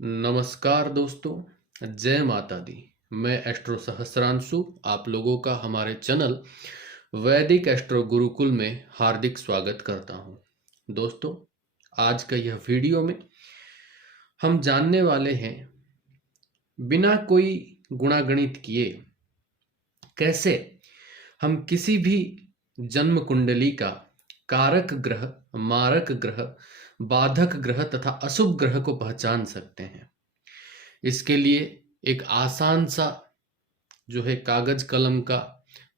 नमस्कार दोस्तों, जय माता दी। मैं एस्ट्रो सहस्रांशु आप लोगों का हमारे चैनल वैदिक एस्ट्रो गुरुकुल में हार्दिक स्वागत करता हूं। दोस्तों, आज का यह वीडियो में हम जानने वाले हैं बिना कोई गुणागणित किए कैसे हम किसी भी जन्म कुंडली का कारक ग्रह, मारक ग्रह, बाधक ग्रह तथा अशुभ ग्रह को पहचान सकते हैं। इसके लिए एक आसान सा जो है कागज कलम का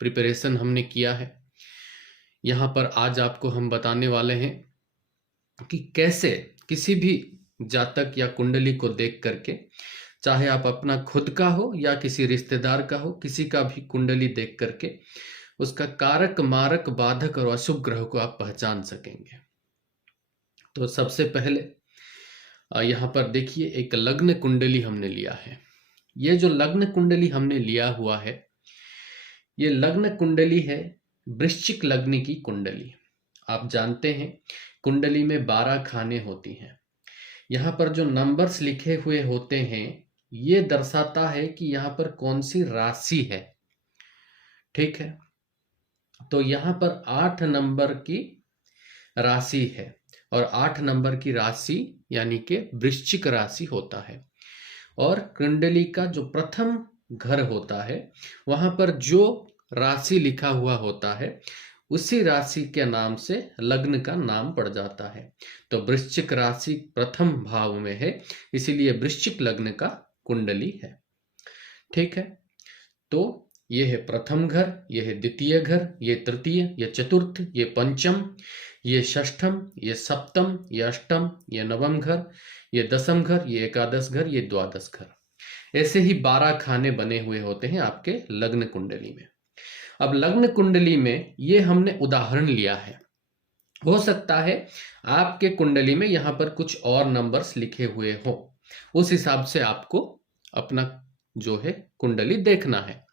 प्रिपरेशन हमने किया है। यहाँ पर आज आपको हम बताने वाले हैं कि कैसे किसी भी जातक या कुंडली को देख करके, चाहे आप अपना खुद का हो या किसी रिश्तेदार का हो, किसी का भी कुंडली देख करके उसका कारक, मारक, बाधक और अशुभ ग्रह को आप पहचान सकेंगे। तो सबसे पहले यहाँ पर देखिए, एक लग्न कुंडली हमने लिया है। ये जो लग्न कुंडली हमने लिया हुआ है, ये लग्न कुंडली है वृश्चिक लग्न की कुंडली। आप जानते हैं कुंडली में 12 खाने होती हैं। यहाँ पर जो नंबर्स लिखे हुए होते हैं ये दर्शाता है कि यहाँ पर कौन सी राशि है। ठीक है, तो यहाँ पर 8 नंबर की राशि है और 8 नंबर की राशि यानी कि वृश्चिक राशि होता है। और कुंडली का जो प्रथम घर होता है वहां पर जो राशि लिखा हुआ होता है उसी राशि के नाम से लग्न का नाम पड़ जाता है। तो वृश्चिक राशि प्रथम भाव में है, इसीलिए वृश्चिक लग्न का कुंडली है। ठीक है, तो ये है प्रथम घर, ये है द्वितीय घर, ये तृतीय, ये चतुर्थ, ये पंचम, ये षष्ठम, ये सप्तम, ये अष्टम, ये नवम घर, ये दसम घर, ये एकादश घर, ये द्वादश घर। ऐसे ही 12 खाने बने हुए होते हैं आपके लग्न कुंडली में। अब लग्न कुंडली में ये हमने उदाहरण लिया है। हो सकता है आपके कुंडली में यहाँ पर कुछ और नंबर्स लिखे हुए हो, उस हिसाब से आपको अपना जो है कुंडली देखना है।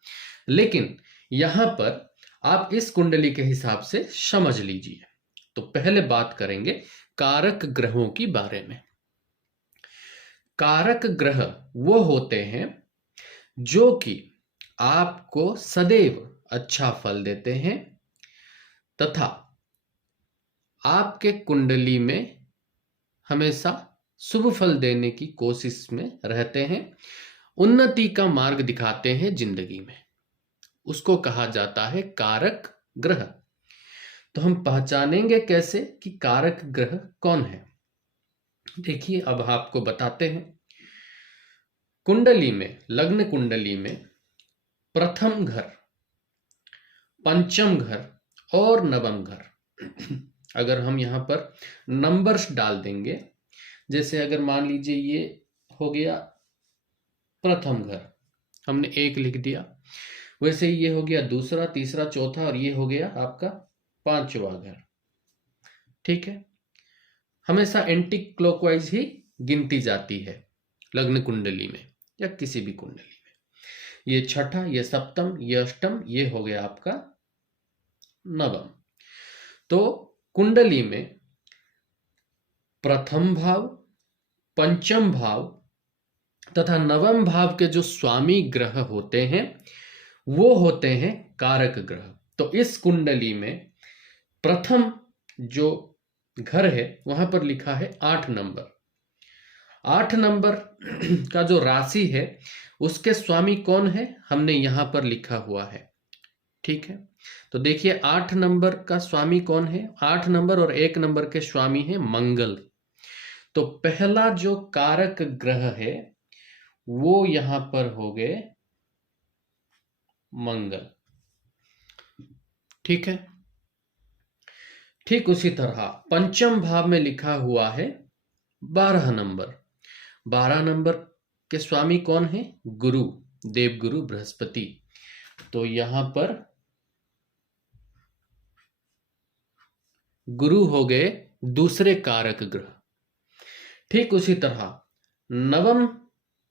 लेकिन यहाँ पर आप इस कुंडली के हिसाब से समझ लीजिए। तो पहले बात करेंगे कारक ग्रहों की बारे में। कारक ग्रह वो होते हैं जो कि आपको सदैव अच्छा फल देते हैं तथा आपके कुंडली में हमेशा शुभ फल देने की कोशिश में रहते हैं, उन्नति का मार्ग दिखाते हैं जिंदगी में। उसको कहा जाता है कारक ग्रह। तो हम पहचानेंगे कैसे कि कारक ग्रह कौन है? देखिए, अब आपको बताते हैं। कुंडली में, लग्न कुंडली में प्रथम घर, पंचम घर और नवम घर अगर हम यहाँ पर नंबर्स डाल देंगे, जैसे अगर मान लीजिए ये हो गया प्रथम घर, हमने 1 लिख दिया, वैसे ही ये हो गया दूसरा, तीसरा, चौथा और ये हो गया आपका 5वां घर। ठीक है, हमेशा एंटी क्लॉकवाइज ही गिनती जाती है लग्न कुंडली में या किसी भी कुंडली में। ये छठा, ये सप्तम, ये अष्टम, ये हो गया आपका नवम। तो कुंडली में प्रथम भाव, पंचम भाव तथा नवम भाव के जो स्वामी ग्रह होते हैं वो होते हैं कारक ग्रह। तो इस कुंडली में प्रथम जो घर है वहां पर लिखा है 8 नंबर। 8 नंबर का जो राशि है उसके स्वामी कौन है हमने यहां पर लिखा हुआ है। ठीक है, तो देखिए 8 नंबर का स्वामी कौन है? 8 नंबर और 1 नंबर के स्वामी है मंगल। तो पहला जो कारक ग्रह है वो यहां पर हो गए मंगल। ठीक है, ठीक उसी तरह पंचम भाव में लिखा हुआ है 12 नंबर। 12 नंबर के स्वामी कौन है? गुरु, देवगुरु बृहस्पति। तो यहां पर गुरु हो गए दूसरे कारक ग्रह। ठीक उसी तरह नवम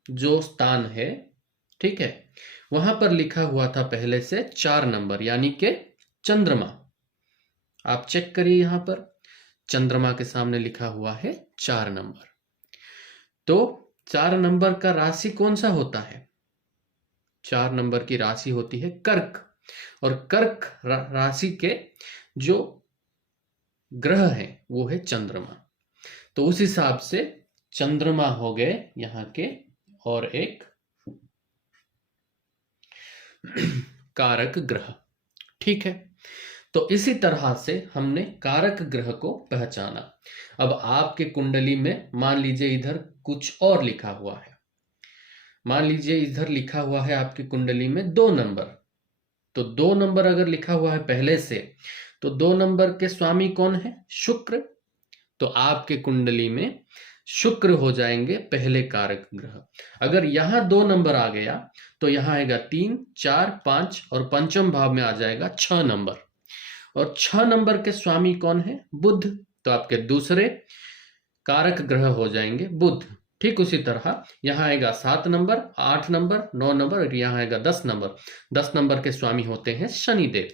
जो स्थान है, ठीक है, वहां पर लिखा हुआ था पहले से 4 नंबर यानी कि चंद्रमा। आप चेक करिए, यहां पर चंद्रमा के सामने लिखा हुआ है 4 नंबर। तो 4 नंबर का राशि कौन सा होता है? 4 नंबर की राशि होती है कर्क, और कर्क राशि के जो ग्रह है वो है चंद्रमा। तो उस हिसाब से चंद्रमा हो गए यहाँ के, और एक कारक ग्रह। ठीक है, तो इसी तरह से हमने कारक ग्रह को पहचाना। अब आपके कुंडली में मान लीजिए इधर कुछ और लिखा हुआ है, मान लीजिए इधर लिखा हुआ है आपकी कुंडली में 2 नंबर। तो 2 नंबर अगर लिखा हुआ है पहले से, तो 2 नंबर के स्वामी कौन है? शुक्र। तो आपके कुंडली में शुक्र हो जाएंगे पहले कारक ग्रह। अगर यहां 2 नंबर आ गया तो यहां आएगा 3, 4, 5 और पंचम भाव में आ जाएगा 6 नंबर। और 6 नंबर के स्वामी कौन है? बुध। तो आपके दूसरे कारक ग्रह हो जाएंगे बुध। ठीक उसी तरह यहां आएगा 7 नंबर, 8 नंबर, 9 नंबर, और यहां आएगा 10 नंबर। 10 नंबर के स्वामी होते हैं शनिदेव।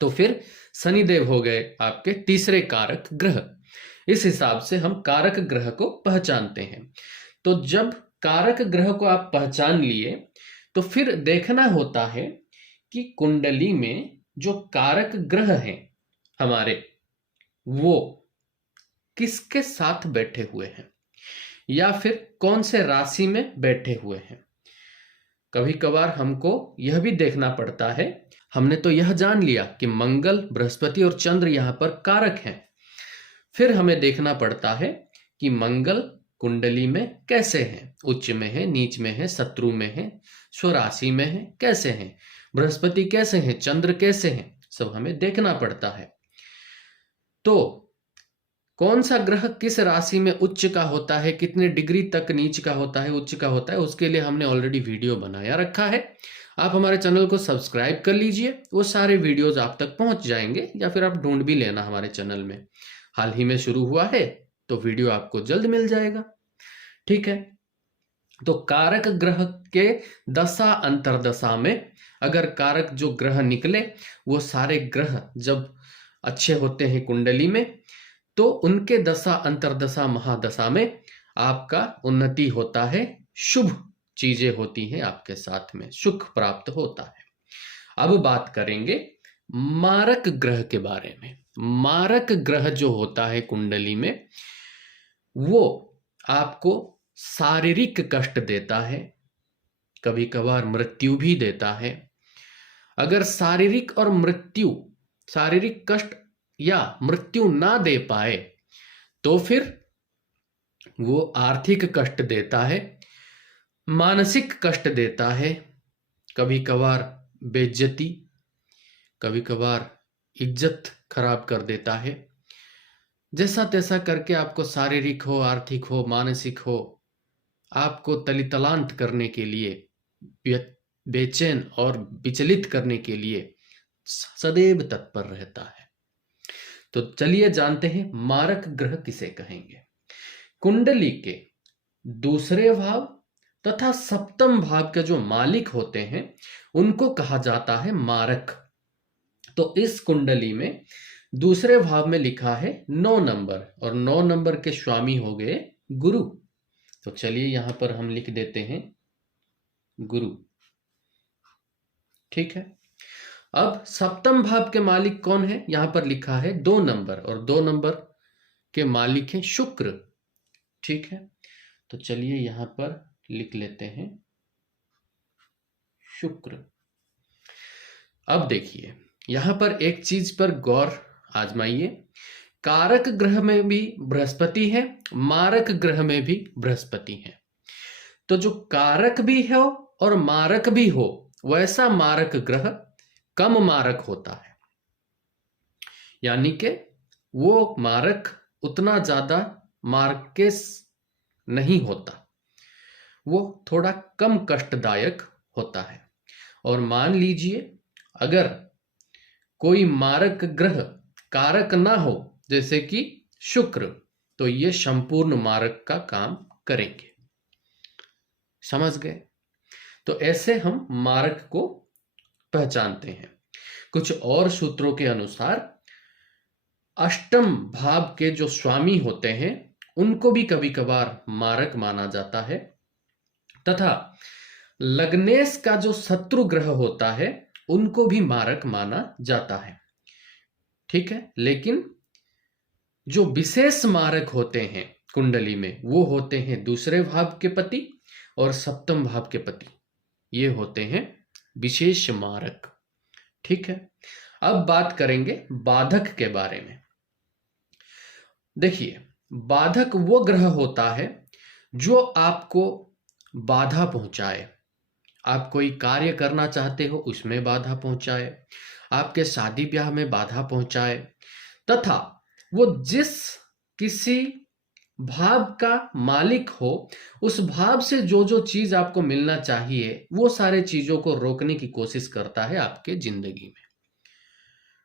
तो फिर शनिदेव हो गए आपके तीसरे कारक ग्रह। इस हिसाब से हम कारक ग्रह को पहचानते हैं। तो जब कारक ग्रह को आप पहचान लिए तो फिर देखना होता है कि कुंडली में जो कारक ग्रह हैं हमारे, वो किसके साथ बैठे हुए हैं या फिर कौन से राशि में बैठे हुए हैं। कभी कभार हमको यह भी देखना पड़ता है। हमने तो यह जान लिया कि मंगल, बृहस्पति और चंद्र यहाँ पर कारक हैं। फिर हमें देखना पड़ता है कि मंगल कुंडली में कैसे हैं, उच्च में है, नीच में है, शत्रु में है, स्वराशि में है, कैसे हैं, बृहस्पति कैसे हैं, चंद्र कैसे हैं, सब हमें देखना पड़ता है। तो कौन सा ग्रह किस राशि में उच्च का होता है, कितने डिग्री तक नीच का होता है, उच्च का होता है, उसके लिए हमने ऑलरेडी वीडियो बनाया रखा है। आप हमारे चैनल को सब्सक्राइब कर लीजिए, वो सारे वीडियोज आप तक पहुंच जाएंगे, या फिर आप ढूंढ भी लेना हमारे चैनल में। हाल ही में शुरू हुआ है तो वीडियो आपको जल्द मिल जाएगा। ठीक है, तो कारक ग्रह के दशा अंतरदशा में अगर कारक जो ग्रह निकले, वो सारे ग्रह जब अच्छे होते हैं कुंडली में, तो उनके दशा अंतरदशा महादशा में आपका उन्नति होता है, शुभ चीजें होती हैं आपके साथ में, सुख प्राप्त होता है। अब बात करेंगे मारक ग्रह के बारे में। मारक ग्रह जो होता है कुंडली में, वो आपको शारीरिक कष्ट देता है, कभी कभार मृत्यु भी देता है। अगर शारीरिक कष्ट या मृत्यु ना दे पाए तो फिर वो आर्थिक कष्ट देता है, मानसिक कष्ट देता है, कभी कभार बेइज्जती, कभी कभार इज्जत खराब कर देता है। जैसा तैसा करके आपको शारीरिक हो, आर्थिक हो, मानसिक हो, आपको तलीतलांत करने के लिए, बेचैन और विचलित करने के लिए सदैव तत्पर रहता है। तो चलिए जानते हैं मारक ग्रह किसे कहेंगे। कुंडली के दूसरे भाव तथा सप्तम भाव के जो मालिक होते हैं उनको कहा जाता है मारक। तो इस कुंडली में दूसरे भाव में लिखा है 9 नंबर, और 9 नंबर के स्वामी हो गए गुरु। तो चलिए यहां पर हम लिख देते हैं गुरु। ठीक है, अब सप्तम भाव के मालिक कौन है? यहां पर लिखा है 2 नंबर, और 2 नंबर के मालिक हैं शुक्र। ठीक है, तो चलिए यहां पर लिख लेते हैं शुक्र। अब देखिए यहां पर एक चीज पर गौर आजमाइए। कारक ग्रह में भी बृहस्पति है, मारक ग्रह में भी बृहस्पति है। तो जो कारक भी हो और मारक भी हो, वैसा मारक ग्रह कम मारक होता है। यानी कि वो मारक उतना ज्यादा मार्केस नहीं होता, वो थोड़ा कम कष्टदायक होता है। और मान लीजिए अगर कोई मारक ग्रह कारक ना हो, जैसे कि शुक्र, तो ये संपूर्ण मारक का काम करेंगे। समझ गए? तो ऐसे हम मारक को पहचानते हैं। कुछ और सूत्रों के अनुसार अष्टम भाव के जो स्वामी होते हैं उनको भी कभी कभार मारक माना जाता है, तथा लग्नेश का जो शत्रु ग्रह होता है उनको भी मारक माना जाता है। ठीक है, लेकिन जो विशेष मारक होते हैं कुंडली में वो होते हैं दूसरे भाव के पति और सप्तम भाव के पति, ये होते हैं विशेष मारक। ठीक है, अब बात करेंगे बाधक के बारे में। देखिए, बाधक वो ग्रह होता है जो आपको बाधा पहुंचाए। आप कोई कार्य करना चाहते हो उसमें बाधा पहुंचाए, आपके शादी ब्याह में बाधा पहुंचाए, तथा वो जिस किसी भाव का मालिक हो उस भाव से जो जो चीज आपको मिलना चाहिए वो सारे चीजों को रोकने की कोशिश करता है आपके जिंदगी में।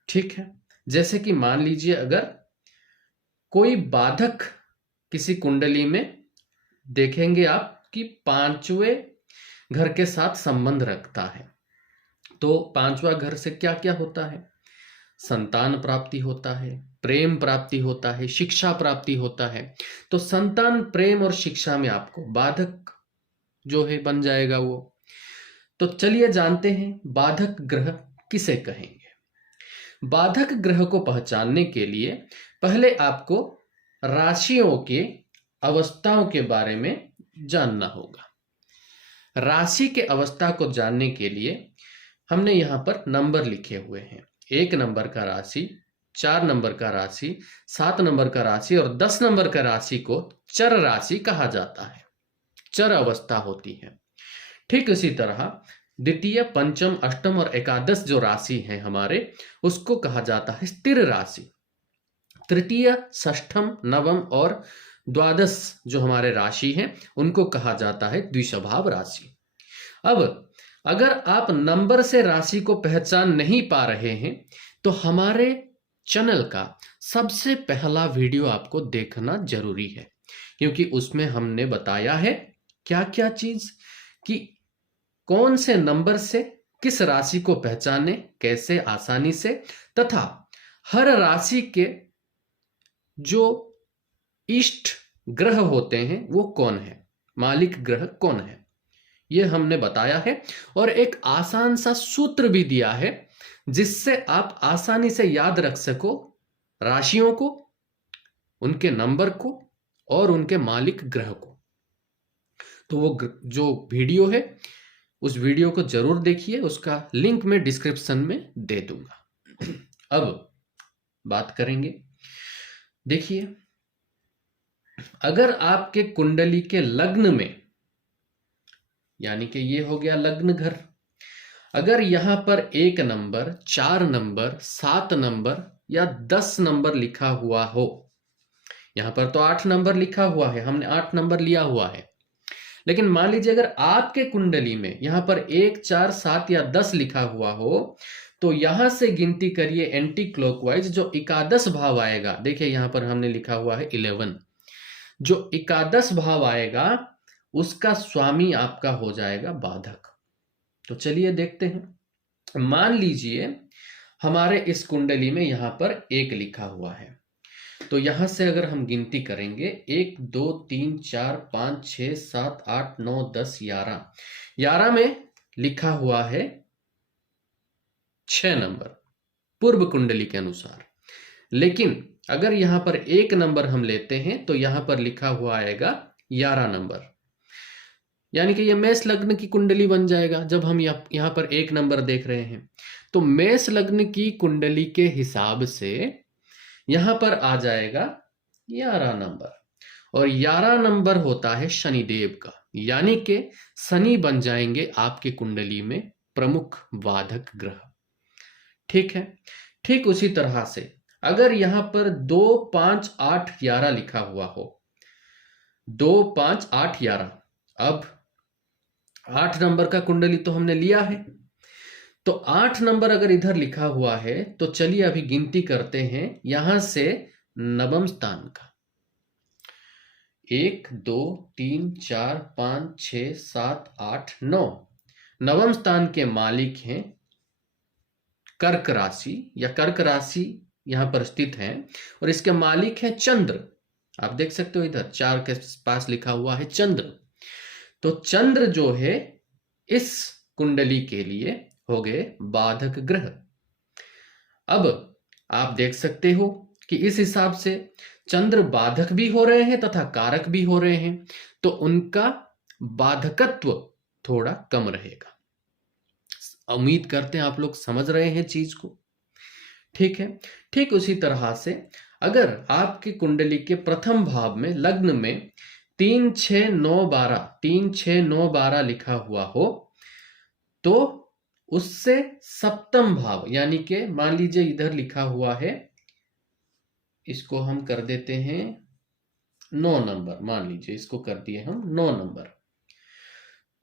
ठीक है, जैसे कि मान लीजिए अगर कोई बाधक किसी कुंडली में देखेंगे आप कि पांचवें घर के साथ संबंध रखता है, तो पांचवा घर से क्या क्या होता है? संतान प्राप्ति होता है, प्रेम प्राप्ति होता है, शिक्षा प्राप्ति होता है। तो संतान, प्रेम और शिक्षा में आपको बाधक जो है बन जाएगा वो। तो चलिए जानते हैं बाधक ग्रह किसे कहेंगे। बाधक ग्रह को पहचानने के लिए पहले आपको राशियों के अवस्थाओं के बारे में जानना होगा। राशि के अवस्था को जानने के लिए हमने यहाँ पर नंबर लिखे हुए हैं। 1 नंबर का राशि, 4 नंबर का राशि, 7 नंबर का राशि और 10 नंबर का राशि को चर राशि कहा जाता है, चर अवस्था होती है। ठीक इसी तरह द्वितीय, पंचम, अष्टम और एकादश जो राशि है हमारे, उसको कहा जाता है स्थिर राशि। तृतीय, षष्ठम, नवम और द्वादश जो हमारे राशि हैं उनको कहा जाता है द्विस्वभाव राशि। अब अगर आप नंबर से राशि को पहचान नहीं पा रहे हैं तो हमारे चैनल का सबसे पहला वीडियो आपको देखना जरूरी है, क्योंकि उसमें हमने बताया है क्या क्या चीज, कि कौन से नंबर से किस राशि को पहचाने कैसे आसानी से, तथा हर राशि के जो इष्ट ग्रह होते हैं वो कौन है, मालिक ग्रह कौन है, ये हमने बताया है। और एक आसान सा सूत्र भी दिया है जिससे आप आसानी से याद रख सको राशियों को, उनके नंबर को और उनके मालिक ग्रह को। तो वो जो वीडियो है उस वीडियो को जरूर देखिए, उसका लिंक मैं डिस्क्रिप्शन में दे दूंगा। अब बात करेंगे, देखिए अगर आपके कुंडली के लग्न में, यानी कि ये हो गया लग्न घर, अगर यहां पर 1 नंबर, 4 नंबर, 7 नंबर या 10 नंबर लिखा हुआ हो, यहां पर तो 8 नंबर लिखा हुआ है, हमने 8 नंबर लिया हुआ है, लेकिन मान लीजिए अगर आपके कुंडली में यहां पर 1, 4, 7 या 10 लिखा हुआ हो, तो यहां से गिनती करिए एंटी क्लॉकवाइज, जो एकादश भाव आएगा। देखिए यहां पर हमने लिखा हुआ है 11, जो एकादश भाव आएगा उसका स्वामी आपका हो जाएगा बाधक। तो चलिए देखते हैं। मान लीजिए हमारे इस कुंडली में यहां पर 1 लिखा हुआ है, तो यहां से अगर हम गिनती करेंगे 1, 2, 3, 4, 5, 6, 7, 8, 9, 10, 11, 11 में लिखा हुआ है 6 नंबर पूर्व कुंडली के अनुसार। लेकिन अगर यहां पर 1 नंबर हम लेते हैं तो यहां पर लिखा हुआ आएगा 11 नंबर, यानी कि यह मेष लग्न की कुंडली बन जाएगा। जब हम यहां पर 1 नंबर देख रहे हैं तो मेष लग्न की कुंडली के हिसाब से यहां पर आ जाएगा 11 नंबर, और 11 नंबर होता है शनिदेव का, यानी कि शनि बन जाएंगे आपकी कुंडली में प्रमुख बाधक ग्रह। ठीक है, ठीक उसी तरह से अगर यहां पर 2, 5, 8, 11 लिखा हुआ हो, 2, 5, 8, 11, अब 8 नंबर का कुंडली तो हमने लिया है, तो 8 नंबर अगर इधर लिखा हुआ है तो चलिए अभी गिनती करते हैं यहां से नवम स्थान का। 1, 2, 3, 4, 5, 6, 7, 8, 9, नवम स्थान के मालिक हैं कर्क राशि, या कर्क राशि यहां पर स्थित है, और इसके मालिक है चंद्र। आप देख सकते हो इधर 4 के पास लिखा हुआ है चंद्र। तो चंद्र जो है इस कुंडली के लिए हो गए बाधक ग्रह। अब आप देख सकते हो कि इस हिसाब से चंद्र बाधक भी हो रहे हैं तथा कारक भी हो रहे हैं, तो उनका बाधकत्व थोड़ा कम रहेगा। उम्मीद करते हैं आप लोग समझ रहे हैं चीज को। ठीक है। ठीक उसी तरह से अगर आपकी कुंडली के प्रथम भाव में लग्न में 3 6 9 12 3 6 9 12 लिखा हुआ हो, तो उससे सप्तम भाव यानी कि मान लीजिए इधर लिखा हुआ है, इसको हम कर देते हैं 9 नंबर, मान लीजिए इसको कर दिए हम 9 नंबर।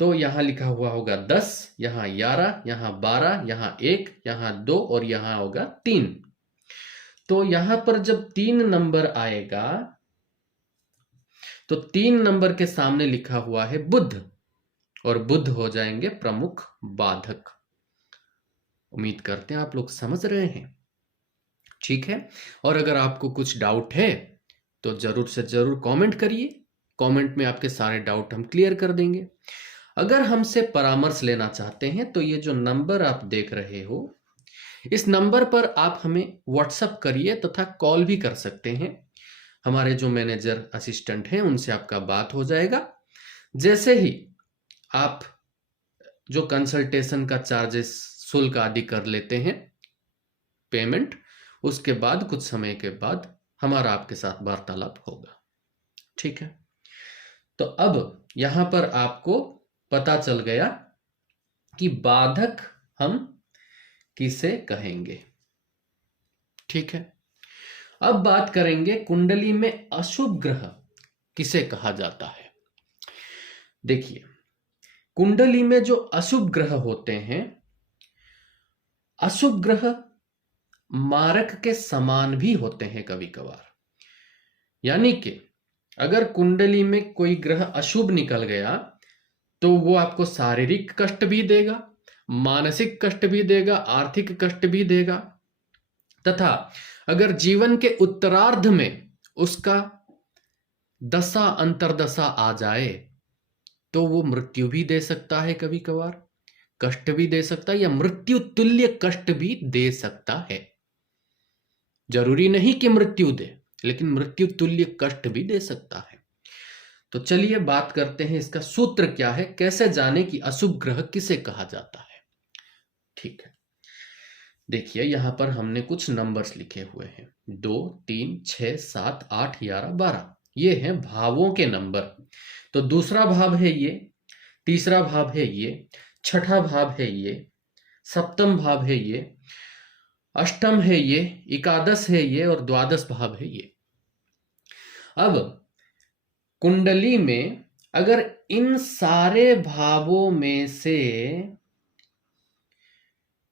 तो यहां लिखा हुआ होगा 10, यहां 11, यहां 12, यहां 1, यहां 2 और यहां होगा 3। तो यहां पर जब 3 नंबर आएगा तो 3 नंबर के सामने लिखा हुआ है बुध, और बुध हो जाएंगे प्रमुख बाधक। उम्मीद करते हैं आप लोग समझ रहे हैं। ठीक है। और अगर आपको कुछ डाउट है तो जरूर से जरूर कमेंट करिए। कमेंट में आपके सारे डाउट हम क्लियर कर देंगे। अगर हमसे परामर्श लेना चाहते हैं तो ये जो नंबर आप देख रहे हो, इस नंबर पर आप हमें व्हाट्सएप करिए तथा कॉल भी कर सकते हैं। हमारे जो मैनेजर असिस्टेंट हैं उनसे आपका बात हो जाएगा। जैसे ही आप जो कंसल्टेशन का चार्जेस शुल्क आदि कर लेते हैं पेमेंट, उसके बाद कुछ समय के बाद हमारा आपके साथ वार्तालाप होगा। ठीक है। तो अब यहां पर आपको पता चल गया कि बाधक हम किसे कहेंगे। ठीक है। अब बात करेंगे कुंडली में अशुभ ग्रह किसे कहा जाता है। देखिए, कुंडली में जो अशुभ ग्रह होते हैं, अशुभ ग्रह मारक के समान भी होते हैं कभी कभार। यानी कि अगर कुंडली में कोई ग्रह अशुभ निकल गया तो वो आपको शारीरिक कष्ट भी देगा, मानसिक कष्ट भी देगा, आर्थिक कष्ट भी देगा, तथा अगर जीवन के उत्तरार्ध में उसका दशा अंतरदशा आ जाए तो वो मृत्यु भी दे सकता है, कभी कभार कष्ट भी दे सकता है, या मृत्यु तुल्य कष्ट भी दे सकता है। जरूरी नहीं कि मृत्यु दे, लेकिन मृत्यु तुल्य कष्ट भी दे सकता है। तो चलिए बात करते हैं इसका सूत्र क्या है, कैसे जाने कि अशुभ ग्रह किसे कहा जाता है। ठीक है। देखिए यहां पर हमने कुछ नंबर्स लिखे हुए हैं, 2 3 6 7 8 11 12। ये हैं भावों के नंबर। तो दूसरा भाव है ये, तीसरा भाव है ये, छठा भाव है ये, सप्तम भाव है ये, अष्टम है ये, एकादश है ये और द्वादश भाव है ये। अब कुंडली में अगर इन सारे भावों में से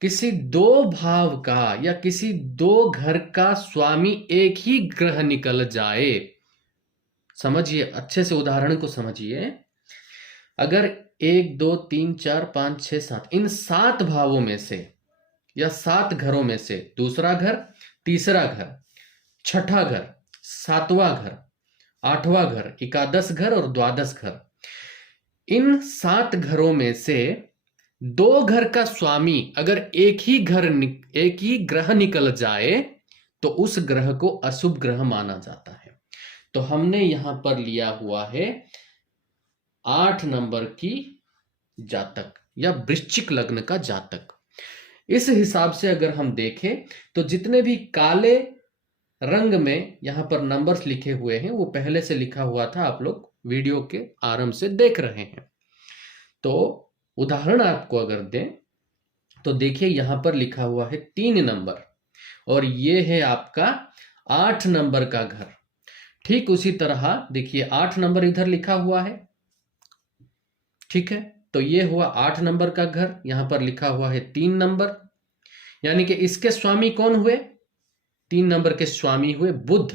किसी 2 भाव का या किसी 2 घर का स्वामी एक ही ग्रह निकल जाए, समझिए अच्छे से उदाहरण को समझिए। अगर 1 2 3 4 5 6 7 इन 7 भावों में से या 7 घरों में से दूसरा घर, तीसरा घर, छठा घर, सातवां घर, आठवां घर, एकादश घर और द्वादश घर, इन 7 घरों में से 2 घर का स्वामी अगर एक ही ग्रह निकल जाए तो उस ग्रह को अशुभ ग्रह माना जाता है। तो हमने यहां पर लिया हुआ है 8 नंबर की जातक या वृश्चिक लग्न का जातक। इस हिसाब से अगर हम देखें तो जितने भी काले रंग में यहां पर नंबर्स लिखे हुए हैं वो पहले से लिखा हुआ था, आप लोग वीडियो के आरंभ से देख रहे हैं। तो उदाहरण आपको अगर दें तो देखिए यहां पर लिखा हुआ है 3 नंबर और ये है आपका 8 नंबर का घर। ठीक उसी तरह देखिए 8 नंबर इधर लिखा हुआ है। ठीक है। तो ये हुआ 8 नंबर का घर, यहां पर लिखा हुआ है 3 नंबर, यानी कि इसके स्वामी कौन हुए, 3 नंबर के स्वामी हुए बुध।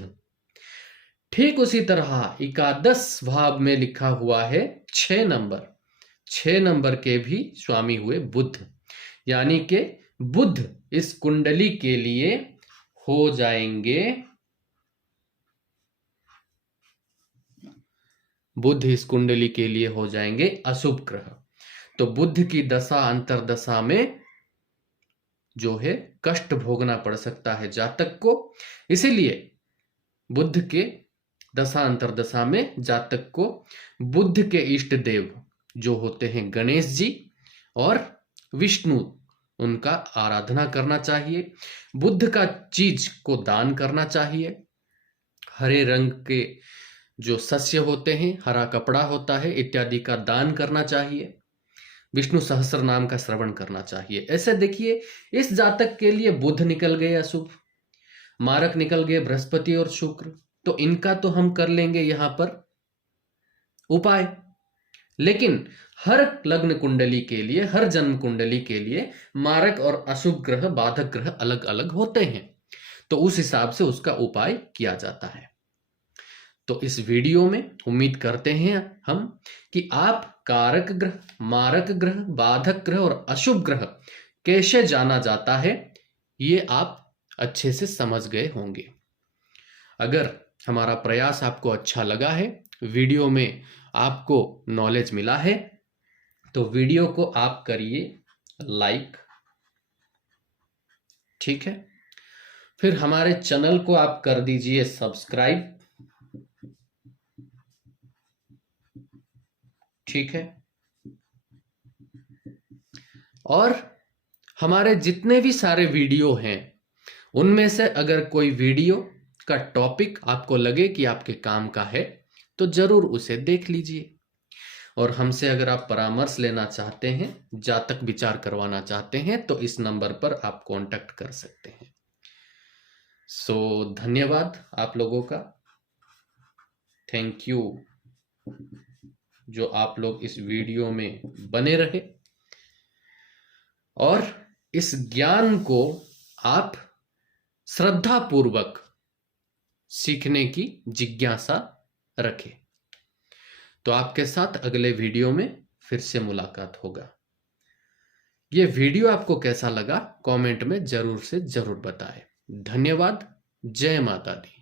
ठीक उसी तरह एकादश भाव में लिखा हुआ है 6 नंबर, 6 नंबर के भी स्वामी हुए बुध, यानी कि बुध इस कुंडली के लिए हो जाएंगे बुध इस कुंडली के लिए हो जाएंगे अशुभ ग्रह। तो बुध की दशा अंतरदशा में जो है कष्ट भोगना पड़ सकता है जातक को। इसीलिए बुध के दशा अंतरदशा में जातक को बुध के इष्ट देव जो होते हैं गणेश जी और विष्णु, उनका आराधना करना चाहिए। बुध का चीज को दान करना चाहिए। हरे रंग के जो सस्य होते हैं, हरा कपड़ा होता है इत्यादि का दान करना चाहिए। विष्णु सहस्त्र नाम का श्रवण करना चाहिए। ऐसे देखिए इस जातक के लिए बुध निकल गए अशुभ, मारक निकल गए बृहस्पति और शुक्र, तो इनका तो हम कर लेंगे यहां पर उपाय। लेकिन हर लग्न कुंडली के लिए, हर जन्म कुंडली के लिए मारक और अशुभ ग्रह, बाधक ग्रह अलग अलग होते हैं, तो उस हिसाब से उसका उपाय किया जाता है। तो इस वीडियो में उम्मीद करते हैं हम कि आप कारक ग्रह, मारक ग्रह, बाधक ग्रह और अशुभ ग्रह कैसे जाना जाता है ये आप अच्छे से समझ गए होंगे। अगर हमारा प्रयास आपको अच्छा लगा है, वीडियो में आपको नॉलेज मिला है, तो वीडियो को आप करिए लाइक, ठीक है। फिर हमारे चैनल को आप कर दीजिए सब्सक्राइब, ठीक है। और हमारे जितने भी सारे वीडियो हैं उनमें से अगर कोई वीडियो का टॉपिक आपको लगे कि आपके काम का है तो जरूर उसे देख लीजिए। और हमसे अगर आप परामर्श लेना चाहते हैं, जातक विचार करवाना चाहते हैं, तो इस नंबर पर आप कांटेक्ट कर सकते हैं। सो धन्यवाद आप लोगों का, थैंक यू जो आप लोग इस वीडियो में बने रहे और इस ज्ञान को आप श्रद्धा पूर्वक सीखने की जिज्ञासा रखें। तो आपके साथ अगले वीडियो में फिर से मुलाकात होगा। ये वीडियो आपको कैसा लगा कमेंट में जरूर से जरूर बताएं। धन्यवाद। जय माता दी।